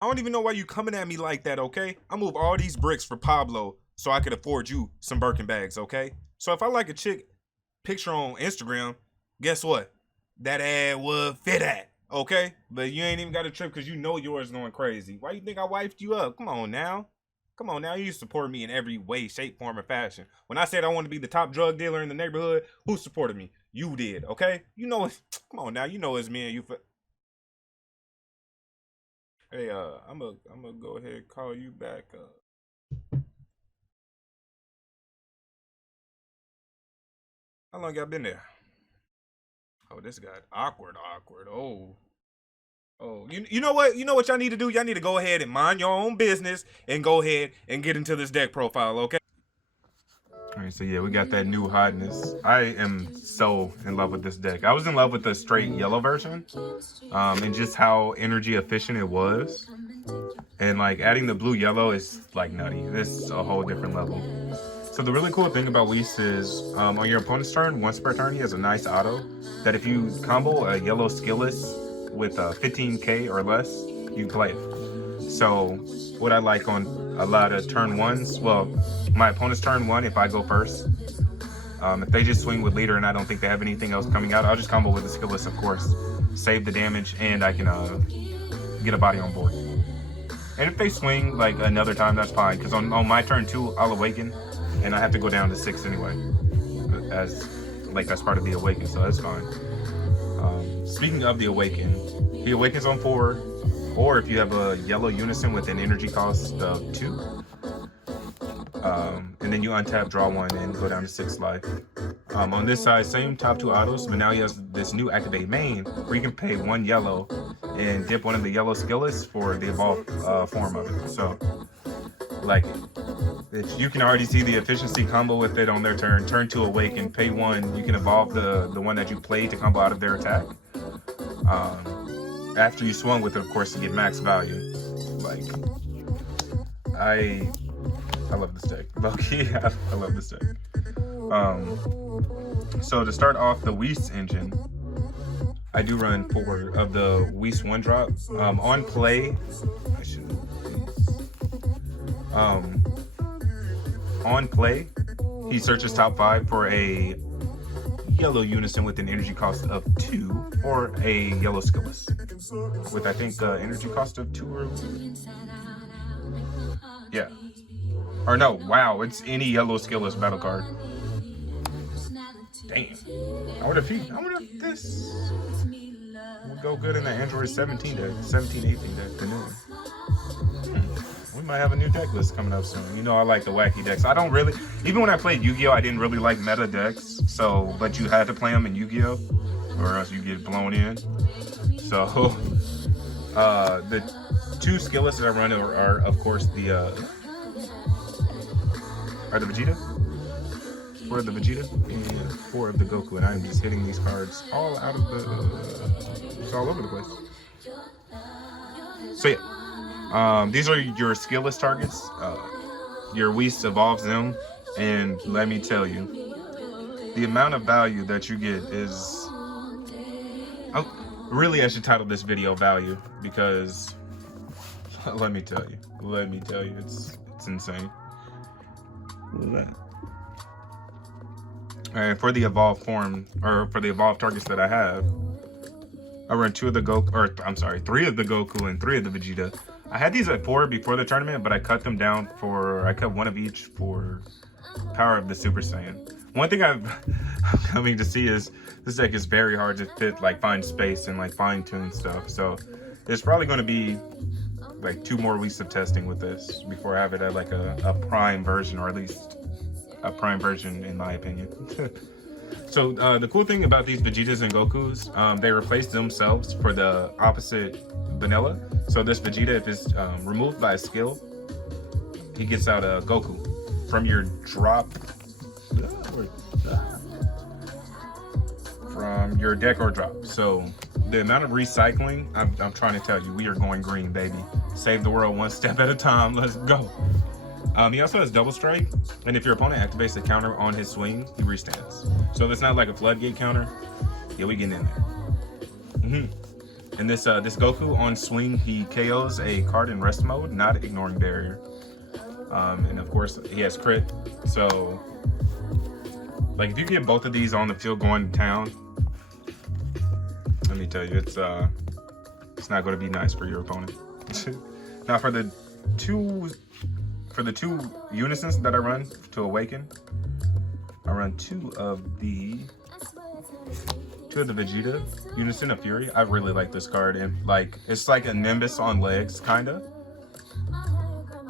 I don't even know why you coming at me like that, okay? I move all these bricks for Pablo so I could afford you some Birkin bags, okay? So if I like a chick picture on Instagram, guess what? That ad would fit that, okay? But you ain't even got a trip because you know yours going crazy. Why you think I wifed you up? Come on now. Come on now, you support me in every way, shape, form, or fashion. When I said I wanted to be the top drug dealer in the neighborhood, who supported me? You did, okay? You know it. Come on now, you know it's me and you. Hey, I'm gonna go ahead and call you back. How long y'all been there? Oh, this got awkward, awkward. You know what? You know what y'all need to do? Y'all need to go ahead and mind your own business and go ahead and get into this deck profile, okay? All right, so yeah, we got that new hotness. I am so in love with this deck. I was in love with the straight yellow version, and just how energy efficient it was. And like adding the blue yellow is like nutty. This is a whole different level. So the really cool thing about Whis is on your opponent's turn, once per turn, he has a nice auto that if you combo a yellow skillless with 15k or less, you play it. So what I like on a lot of turn ones, well, my opponent's turn one, if I go first, if they just swing with leader and I don't think they have anything else coming out, I'll just combo with the skillless, of course, save the damage, and I can get a body on board. And if they swing like another time, that's fine, because on my turn two, I'll awaken, and I have to go down to 6 anyway, as like that's part of the awaken, so that's fine. Speaking of the awaken, he awakens on 4, or if you have a yellow unison with an energy cost of 2, and then you untap, draw 1, and go down to 6 life. On this side, same top 2 autos, but now he has this new activate main where you can pay 1 yellow and dip one of the yellow skillless for the evolved form of it. So, like, you can already see the efficiency combo with it on their turn. Turn 2 awaken, pay 1, you can evolve the one that you played to combo out of their attack. After you swung with it, of course, to get max value. Like, I love this deck. Low-key, I love this deck. So to start off the Whis engine, I do run 4 of the Whis 1-drop. On play, I should. On play, he searches top 5 for a yellow unison with an energy cost of 2, or a yellow skillless with I think energy cost of 2 or yeah. Or no, wow, it's any yellow skillless battle card. Damn. I wonder if this would go good in the Android 17 deck, 17, 18 deck, the new one. We might have a new deck list coming up soon. You know I like the wacky decks. I don't really, even when I played Yu-Gi-Oh, I didn't really like meta decks. So, but you had to play them in Yu-Gi-Oh, or else you get blown in. So, the 2 skillless that I run are of course the Vegeta. 4 of the Vegeta and 4 of the Goku, and I'm just hitting these cards all out of the, it's all over the place. So yeah, these are your skillless targets. Your Whis evolves them, and let me tell you, the amount of value that you get is, really I should title this video value, because let me tell you, it's insane. And for the evolved form, or for the evolved targets that I have, I run 2 of the Goku, or I'm sorry, 3 of the Goku and 3 of the Vegeta. I had these at 4 before the tournament, but I cut them down for, I cut 1 of each for power of the Super Saiyan. One thing I'm coming to see is this deck is very hard to fit, like find space and like fine tune stuff. So there's probably going to be like 2 more weeks of testing with this before I have it at like a prime version, or at least a prime version in my opinion. So the cool thing about these Vegetas and Gokus, they replace themselves for the opposite vanilla. So this Vegeta, if it's removed by a skill, he gets out a Goku from your drop, from your deck or drop. So the amount of recycling, I'm trying to tell you, we are going green, baby. Save the world one step at a time. Let's go. He also has double strike, and if your opponent activates a counter on his swing, he restands. So if it's not like a floodgate counter, yeah, we getting in there. And this Goku on swing, he KOs a card in rest mode, not ignoring barrier. And of course, he has crit. So, like, if you get both of these on the field going to town, let me tell you, it's not going to be nice for your opponent. Now, for the two unisons that I run to awaken, I run two of the Vegeta unison of Fury. I really like this card, and like it's like a Nimbus on legs, kinda.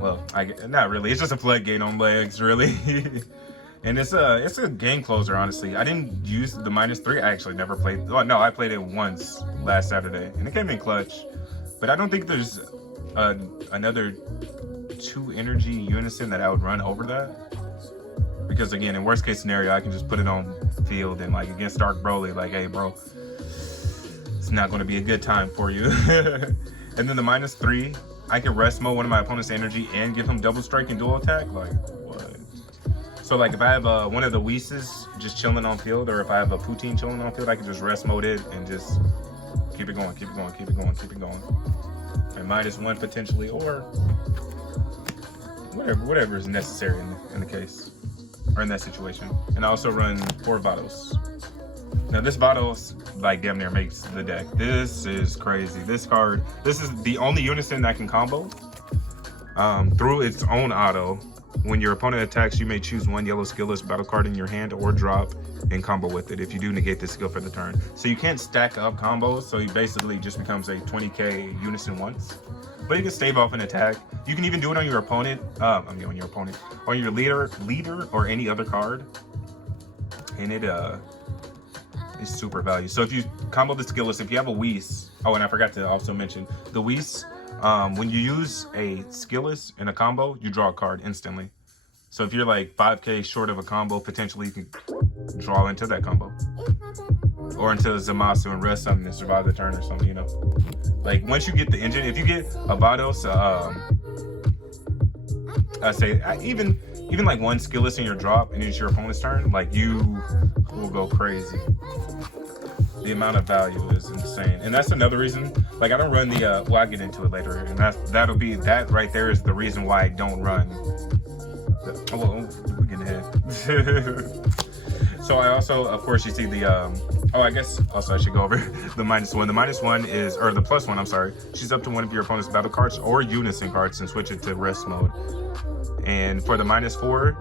Well, not really. It's just a floodgate on legs, really. And it's a game closer, honestly. I didn't use the -3. I actually never played. Oh, no, I played it once last Saturday, and it came in clutch. But I don't think there's another 2 energy unison that I would run over that. Because again, in worst case scenario, I can just put it on field and like against Dark Broly, like, hey bro, it's not going to be a good time for you. And then the -3, I can rest mode one of my opponent's energy and give him double strike and dual attack. Like what? So like if I have one of the Whis just chilling on field, or if I have a Poutine chilling on field, I can just rest mode it and just keep it going, keep it going, keep it going, keep it going. And -1 potentially, or whatever is necessary in the case. Or in that situation. And I also run 4 Vados. Now this Vados like damn near makes the deck. This is crazy. This card, this is the only unison that can combo through its own auto. When your opponent attacks, you may choose 1 yellow skillless battle card in your hand or drop and combo with it. If you do, negate the skill for the turn. So you can't stack up combos, so he basically just becomes a 20k unison once. But you can stave off an attack. You can even do it on your opponent. On your leader or any other card. And it is super value. So if you combo the skillless, if you have a Whis, oh, and I forgot to also mention the Whis. When you use a skillless in a combo, you draw a card instantly. So if you're like 5k short of a combo, potentially you can draw into that combo. Or into Zamasu and rest something and survive the turn or something, you know. Like once you get the engine, if you get a Vados, I say even like 1 skillless in your drop and it's your opponent's turn, like you will go crazy. The amount of value is insane, and that's another reason. Like I don't run the well, I'll get into it later, and that right there is the reason why I don't run. Well, we're getting ahead. So I also, of course, you see the oh, I guess also I should go over the -1. The -1 is, or the +1, I'm sorry. She's up to 1 of your opponent's battle cards or unison cards and switch it to rest mode. And for the -4,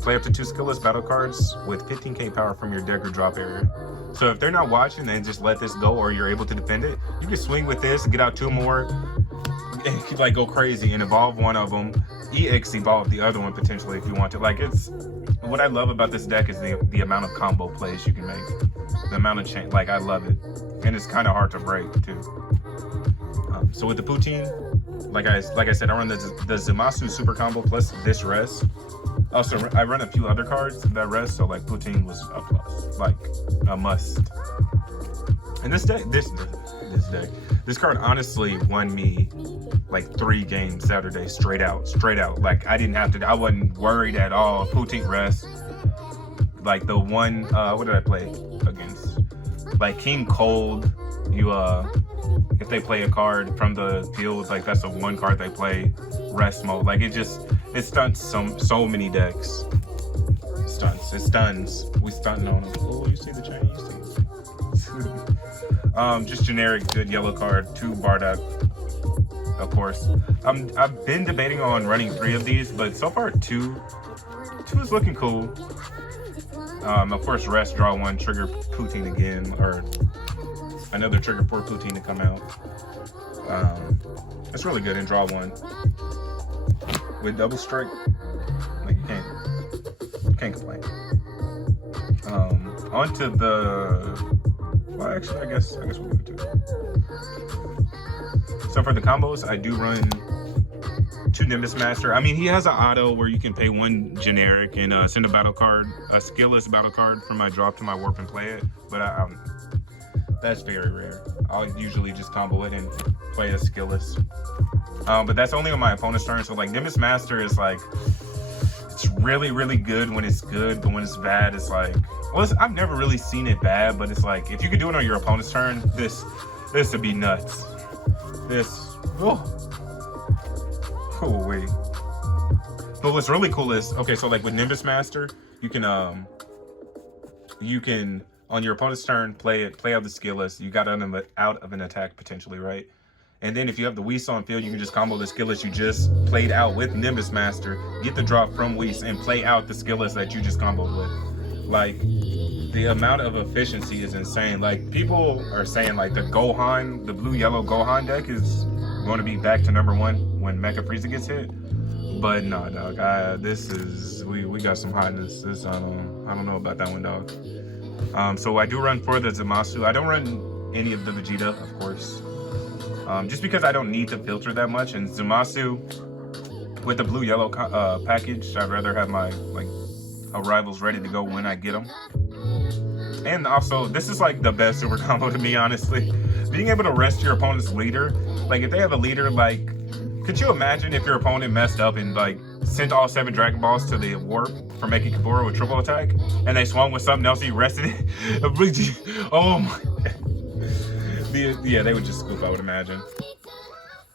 play up to 2 skillless battle cards with 15k power from your deck or drop area. So if they're not watching, then just let this go, or you're able to defend it. You can swing with this, get out 2 more, and like go crazy and evolve one of them. EX evolve the other one potentially if you want to. Like it's, what I love about this deck is the amount of combo plays you can make. The amount of change, like I love it. And it's kind of hard to break too. So with the Poutine, like I said, I run the Zamasu super combo plus this rest. Also, I run a few other cards that rest, so like Poutine was a plus, like a must. And this card honestly won me like 3 games Saturday straight out. Like I didn't have to, I wasn't worried at all. Poutine rest. Like the one, what did I play against? Like King Cold, you if they play a card from the field, like that's the one card they play, rest mode. Like it stunts so many decks. It stuns. We stunting on them. Oh, you see the chain? You see? Just generic good yellow card, 2 Bardock, of course. I've been debating on running 3 of these, but so far 2 is looking cool. Of course, rest, draw 1, trigger Poutine again, or another trigger for Poutine to come out. It's really good, and draw 1 with double strike. Like you can't complain. On to the, well, actually, I guess we'll give it to it. So for the combos, I do run 2 Nimbus Master. I mean, he has an auto where you can pay 1 generic and send a battle card, a skillless battle card from my drop to my warp and play it. But that's very rare. I'll usually just combo it and play a skillless. But that's only on my opponent's turn. So like Nimbus Master is like, it's really, really good when it's good, but when it's bad, it's like, well, I've never really seen it bad, but it's like, if you could do it on your opponent's turn, this This would be nuts. This. Oh wait. But what's really cool is, okay, so like with Nimbus Master, you can on your opponent's turn play out the skill list. You got out of an attack potentially, right? And then if you have the Whis on field, you can just combo the skill list you just played out with Nimbus Master, get the drop from Whis, and play out the skill list that you just comboed with. Like, the amount of efficiency is insane. Like, people are saying like the Gohan, the blue-yellow Gohan deck is going to be back to #1 when Mecha Frieza gets hit. But no, dog, this is, we got some hotness. This, I don't know about that one, dog. So I do run for the Zamasu. I don't run any of the Vegeta, of course. Just because I don't need to filter that much. And Zamasu, with the blue-yellow package, I'd rather have my, like, arrivals ready to go when I get them. And also, this is like the best super combo to me, honestly. Being able to rest your opponent's leader. Like, if they have a leader, like, could you imagine if your opponent messed up and, like, sent all 7 Dragon Balls to the warp for making Kabura with triple attack, and they swung with something else and you rested it? Oh my. Yeah, they would just scoop, I would imagine.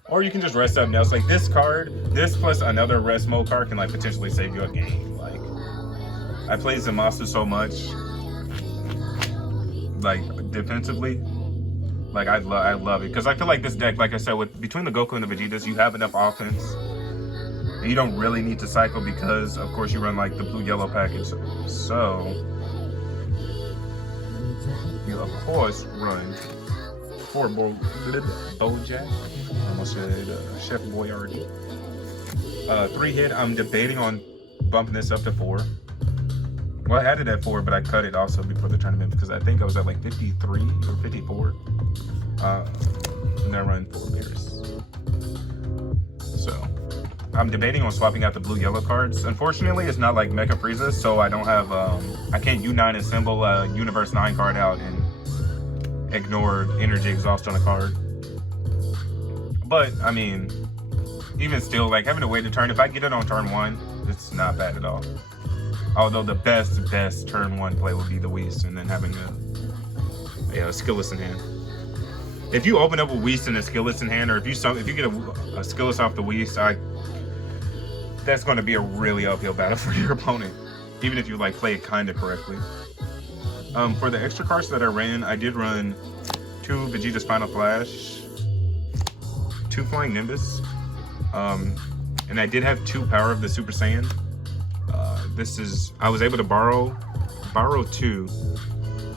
Or you can just rest something else. Like, this card, this plus another rest mode card can, like, potentially save you a game. Like, I play Zamasu so much, like, defensively. Like, I love it. Because I feel like this deck, like I said, between the Goku and the Vegetas, you have enough offense. And you don't really need to cycle because, of course, you run, like, the blue-yellow package. So, you, of course, run 4 Bojack. I almost said Chef Boyardee. 3 hit. I'm debating on bumping this up to 4. Well, I had it at 4, but I cut it also before the tournament because I think I was at like 53 or 54. And I run 4 bears. So, I'm debating on swapping out the blue-yellow cards. Unfortunately, it's not like Mecha Frieza, so I don't have, I can't U9 assemble a Universe 9 card out and ignore energy exhaust on a card. But, I mean, even still, like, having to wait a turn, if I get it on turn 1, it's not bad at all. Although the best turn 1 play would be the Whis, and then having a skillless in hand. If you open up a Whis and a skillless in hand, or if you get a skillless off the Whis, that's going to be a really uphill battle for your opponent, even if you like play it kind of correctly. For the extra cards that I ran, I did run 2 Vegeta's Final Flash, 2 Flying Nimbus, and I did have 2 Power of the Super Saiyan. I was able to borrow 2,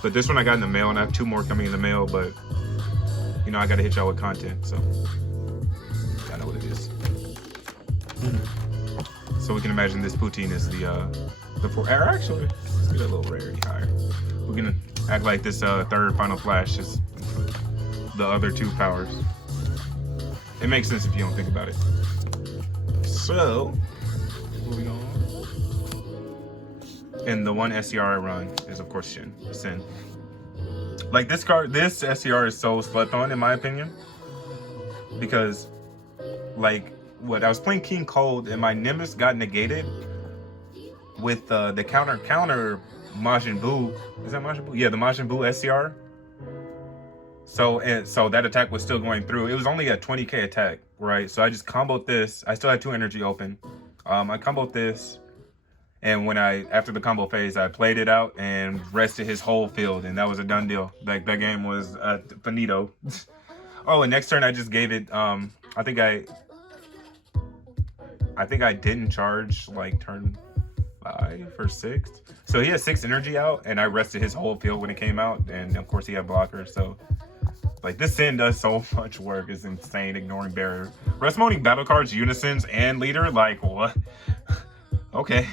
but this one I got in the mail, and I have 2 more coming in the mail, but, you know, I gotta hit y'all with content, so, I know what it is. So we can imagine this poutine is the 4, actually, let's get a little rarity higher. We're gonna act like this 3rd Final Flash is the other 2 powers. It makes sense if you don't think about it. So, moving on. And the one SCR I run is, of course, Sin. Like, this SCR is so slept on, in my opinion. Because, like, I was playing King Cold, and my Nimbus got negated with the counter Majin Buu. Is that Majin Buu? Yeah, the Majin Buu SCR. So that attack was still going through. It was only a 20k attack, right? So I just comboed this. I still had 2 energy open. I comboed this. And after the combo phase, I played it out and rested his whole field, and that was a done deal. Like, that game was finito. Oh, and next turn I just gave it. I think I didn't charge like turn 5 or 6. So he had 6 energy out, and I rested his whole field when it came out, and of course he had blocker. So, like, this Sin does so much work. It's insane. Ignoring barrier, rest moding battle cards, unisons, and leader. Like, what? Okay.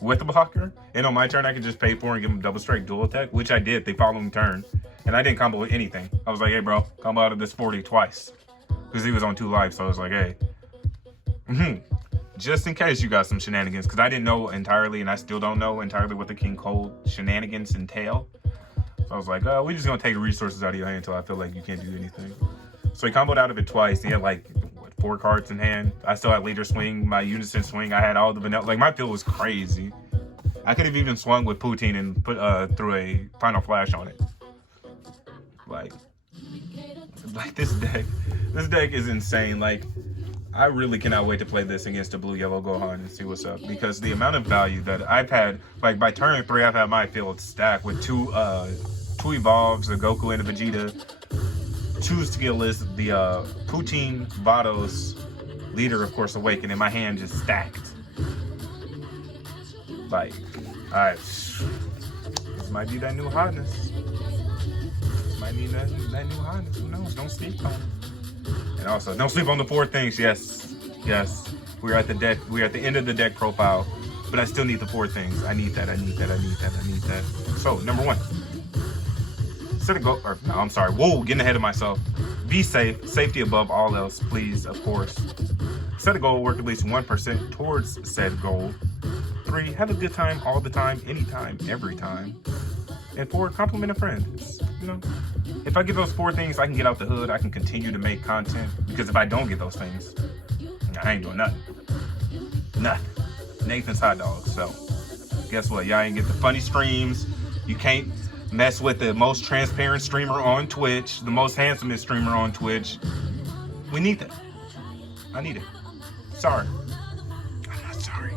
With the blocker, and on my turn I could just pay for and give him double strike dual attack, which I did the following turn, and I didn't combo with anything. I was like, hey bro, combo out of this 40 twice, because he was on 2 lives. So I was like, hey, just in case you got some shenanigans, because I didn't know entirely, and I still don't know entirely what the King Cold shenanigans entail. So I was like, oh, we're just gonna take resources out of your hand until I feel like you can't do anything. So he comboed out of it twice. He had like 4 cards in hand. I still had leader swing, my unison swing. I had all the vanilla. Like, my field was crazy. I could have even swung with poutine and put through a Final Flash on it. Like, like this deck is insane. Like, I really cannot wait to play this against the blue-yellow Gohan and see what's up, because the amount of value that I've had, like by turn 3, I've had my field stacked with two evolves, a Goku and a Vegeta, 2 skill lists, the Poutine, Vados, Leader, of course, Awaken, and my hand just stacked. Like, alright, this might be that new hotness. This might be that new hotness. Who knows? Don't sleep on it. And also, don't sleep on the 4 things. Yes, we're at the deck. We're at the end of the deck profile, but I still need the 4 things. I need that. So, number 1, set a goal. Or no, I'm sorry. Whoa, getting ahead of myself. Be safe. Safety above all else, please. Of course. Set a goal. Work at least 1% towards said goal. 3, have a good time all the time, anytime, every time. And 4, compliment a friend. It's, you know, if I get those 4 things, I can get out the hood. I can continue to make content. Because if I don't get those things, I ain't doing nothing. Nathan's hot dog. So, guess what? Y'all ain't get the funny streams. You can't mess with the most transparent streamer on Twitch, the most handsomest streamer on Twitch. We need that. I need it. Sorry. I'm not sorry.